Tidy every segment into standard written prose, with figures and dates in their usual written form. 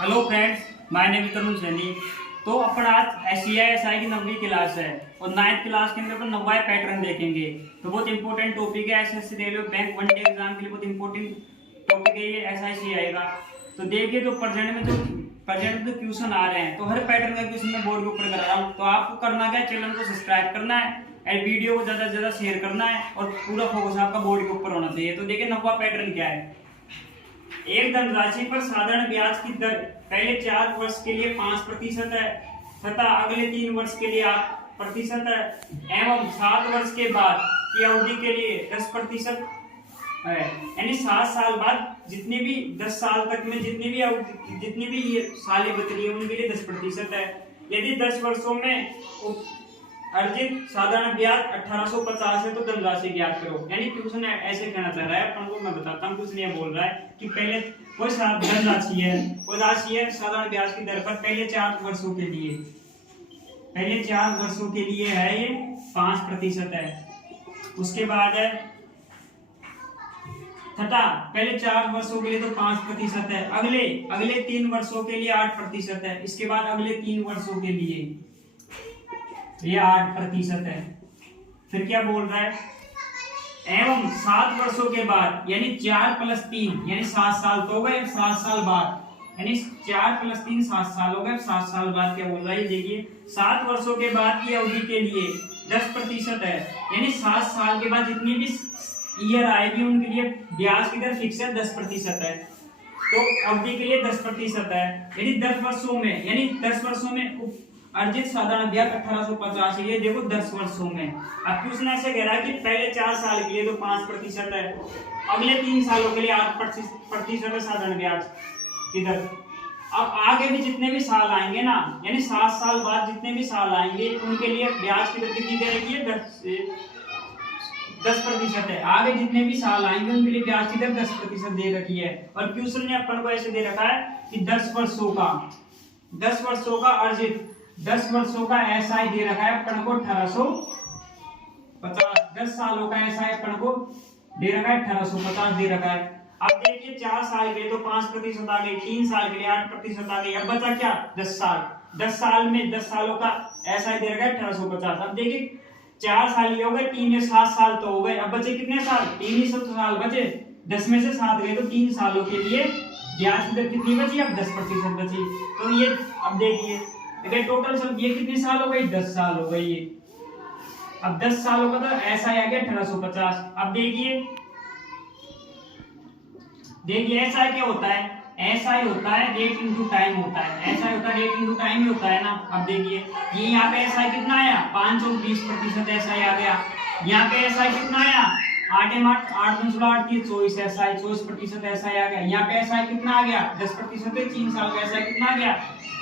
Hello friends, my name is Tarun Saini. तो अपन आज SCI की 9वीं क्लास है और 9th क्लास के अंदर अपन 9वां पैटर्न देखेंगे। तो बहुत इंपॉर्टेंट टॉपिक है SSC railway bank 1 day exam के लिए बहुत इंपॉर्टेंट टॉपिक है ये SCI का। तो देखिए तो प्रेजेंट में जो क्वेश्चन आ रहे हैं तो हर पैटर्न का क्वेश्चन मैं बोर्ड के ऊपर कर रहा हूँ। तो आपको करना क्या है, चैनल को सब्सक्राइब करना है एंड वीडियो को ज्यादा से ज्यादा शेयर करना है और पूरा फोकस आपका बोर्ड के ऊपर होना चाहिए। तो देखिए 9वां पैटर्न क्या है। एक धनराशि पर साधारण ब्याज की दर पहले 4 वर्ष के लिए 5% है तथा अगले 3 वर्ष के लिए 8% है एवं 7 वर्ष के बाद की अवधि के लिए 10% है। यानी 7 साल बाद जितने भी 10 साल तक में जितनी भी ये सालें बच रही है उनके लिए 10% है। यदि 10 वर्षों में अर्जित साधारण ब्याज 1850 है तो धनराशि ज्ञात करो। यानी क्वेश्चन ऐसे कहना चाह रहा है अपन को, मैं बताता हूँ। कुछ नहीं बोल रहा है कि पहले कोई धनराशि है, कोई राशि है साधारण ब्याज की दर पर पहले 4 वर्षों के लिए है ये 5% है। उसके बाद है तथा पहले 4 वर्षों के लिए तो 5% है, अगले 3 वर्षों के लिए 8% है, इसके बाद अगले 3 वर्षों के लिए ये 8% है। फिर क्या बोल रहा है, एवं 7 वर्षों के बाद यानी 4 + 3 यानी 7 साल तो हो गए। 7 साल बाद यानी 4 + 3 7 साल हो गए। 7 साल बाद क्या बोल रहा है, देखिए 7 वर्षों के बाद की अवधि के लिए 10% है। यानी 7 साल के बाद जितनी भी ईयर आएगी उनके लिए ब्याज की दर फिक्स है 10% है। तो अवधि के लिए 10% है। यानी 10 वर्षों में अर्जित साधारण ब्याज 1850 है। ये देखो 10 वर्षों में। अब क्वेश्चन ऐसे कह रहा है कि पहले 4 साल के लिए तो 5% है, अगले 3 सालों के लिए 8% है साधारण ब्याज की दर। अब आगे भी जितने भी साल आएंगे ना, यानी 7 साल बाद जितने भी साल आएंगे उनके लिए ब्याज की दर कितनी दे रखी है, 10% है। आगे जितने भी साल आएंगे उनके लिए ब्याज की दर 10% दे रखी है। और क्वेश्चन ने अपन को ऐसे दे रखा है कि 10 वर्षों का अर्जित 10 वर्षों का SI दे रखा है अपन को 1850। 10 सालों का SI अपन को दे रखा है 1850 दे रखा है। अब देखिए 4 साल के लिए तो 5% आ गई, 3 साल के लिए 8% आ गई। अब बचा क्या, 10 साल। 10 साल में 10 सालों का SI दे रखा है 1850। अब देखिए 4 साल ये हो गए, 3 में 7 साल तो हो गए। अब बचे कितने साल, 3 ही साल बचे। 10 में से 7 गए तो 3 सालों के लिए ब्याज की दर कितनी बची, अब 10% बची। तो ये अब देखिए टोटल सब ये कितने साल हो गई, 10 साल हो गई ये। अब 10 सालों का तो ऐसा आ गया 1850। अब देखिए ऐसा क्या होता है, ऐसा ही होता है रेट इनटू टाइम होता है। ऐसा होता है रेट इनटू टाइम ही होता है ना। अब देखिए ये यहाँ पे ऐसा कितना आया, 520% ऐसा ही आ गया। यहाँ पे ऐसा कितना आया, 8 8 8 9 16 8 24 ऐसा ही 24% ऐसा ही आ गया। यहाँ पे ऐसा कितना आ गया, 10% है। 3 साल का ऐसा कितना आ गया,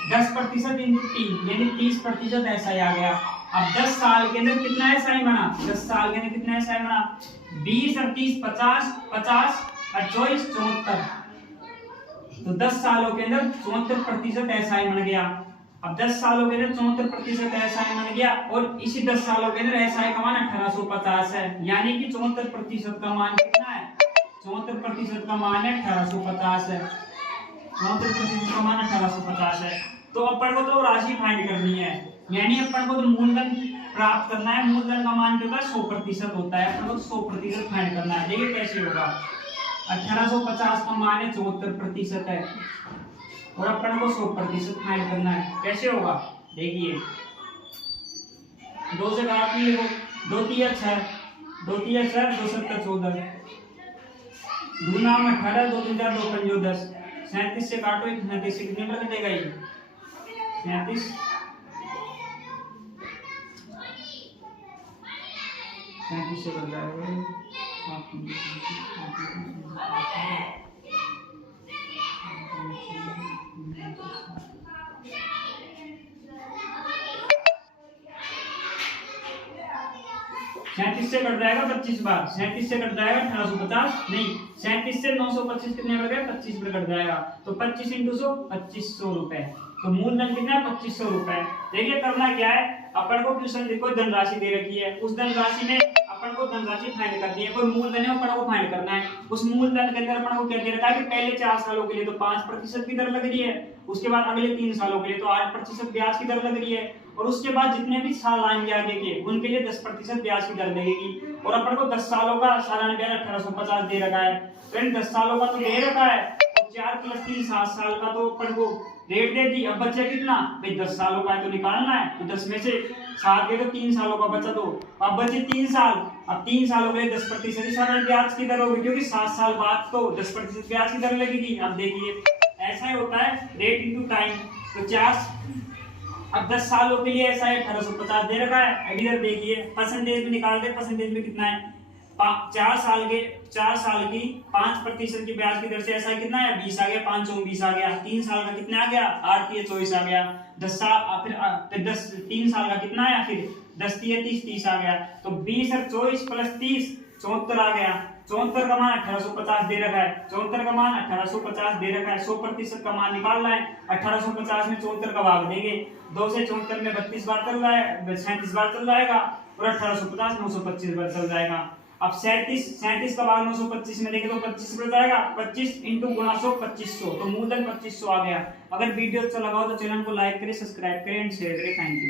10% इंटू 3 यानी 30% ऐसा ही आ गया। अब 10 साल के अंदर कितना ऐसा ही बना, 10 साल के अंदर कितना ऐसा ही बना, 20 और 30 50 50 और 24 74। तो 10 सालों के अंदर 74% ऐसा ही बन गया। अब 10 सालों के अंदर 74% ऐसा ही बन गया और इसी 10 सालों के अंदर ऐसा ही का मान 1850 है। यानी कि 74% का मान कितना है, 74% का मान है 1850 है। 74% का मान 1850 है। तो अपन को तो राशि फाइंड करनी है, यानी अपन को तो मूलधन प्राप्त करना है। मूलधन का मान जो है 100% होता है। अपन को 100% फाइंड करना है। देखिए कैसे होगा, 1850 का मान है 74% है और अपन को 100% फाइंड करना है। कैसे होगा, देखिए 2 से काट लिए, 2 3 6 2 3 6 2 7 14 2 नाम 18 2 3 4 2 5 10 37 से काटो, 37 से कितने पर कटेगा ये 37 से कट जाएगा 37 से कट जाएगा 25 बार। 37 से कट जाएगा 1850 नहीं, 37 से 925 कितने बढ़ गए, 25 में कट जाएगा। तो 25 × 100 2500 रुपए। तो मूलधन कितना है, 2500 रुपए। देखिए करना क्या है, अपन को क्वेश्चन देखो धनराशि दे रखी है, उस धनराशि में अपन अपन को धनराशि फाइंड करनी है, कोई मूलधन है अपन को फाइंड करना है। उस मूलधन के अंदर अपन को क्या दे रखा है कि पहले 4 सालों के लिए तो 5% की दर लग रही है, उसके बाद अगले 3 सालों के लिए तो 8% ब्याज की दर लग रही है, और उसके बाद जितने भी साल आएंगे आगे के उनके लिए 10% ब्याज की दर लगेगी। और अपन को 10 सालों का सालाना ब्याज 1850 दे रखा है। फ्रेंड 10 सालों का तो दे रखा है, 4 + 3 7 साल का तो अपन को रेट दे दी। अब बचा कितना भाई, 10 सालों का है तो निकालना है, तो 10 में से 7 गए तो 3 सालों का बचा। तो अब बचे 3 साल, अब 3 सालों के लिए 10% सालाना ब्याज की दर होगी, क्योंकि 7 साल बाद तो 10% ब्याज की दर लगेगी। अब देखिए ऐसा ही होता है रेट इनटू टाइम। तो 4 अब 10 सालों के लिए ऐसा है 1850 दे रखा है। अब इधर देखिए परसेंटेज में निकाल दे, परसेंटेज में कितना है 4 साल की 5% की ब्याज की दर से ऐसा कितना है 20 आ गया, 5 × 20 आ गया। 3 साल का कितना आ गया 8 × 24 आ गया। 10 साल फिर 10 3 साल का कितना आया, फिर 10 × 30 आ गया। तो 20 और 24 + 30 74 आ गया। 74 का मान 1850 दे रखा है, 74 का मान 1850 दे रखा है। 100% का मान निकालना है। 1850 में 74 का भाग देंगे, 2 से 74 में 32 बार चल रहा है, 37 बार चल जाएगा, और 1850 925 बार चल जाएगा। अब 37 का भाग 925 में देंगे तो 25 बच जाएगा। 25 × गुणा 100 2500, तो मूलधन 2500 आ गया। अगर वीडियो अच्छा लगा हो तो चैनल को लाइक करें, सब्सक्राइब करें एंड शेयर करें। Thank you.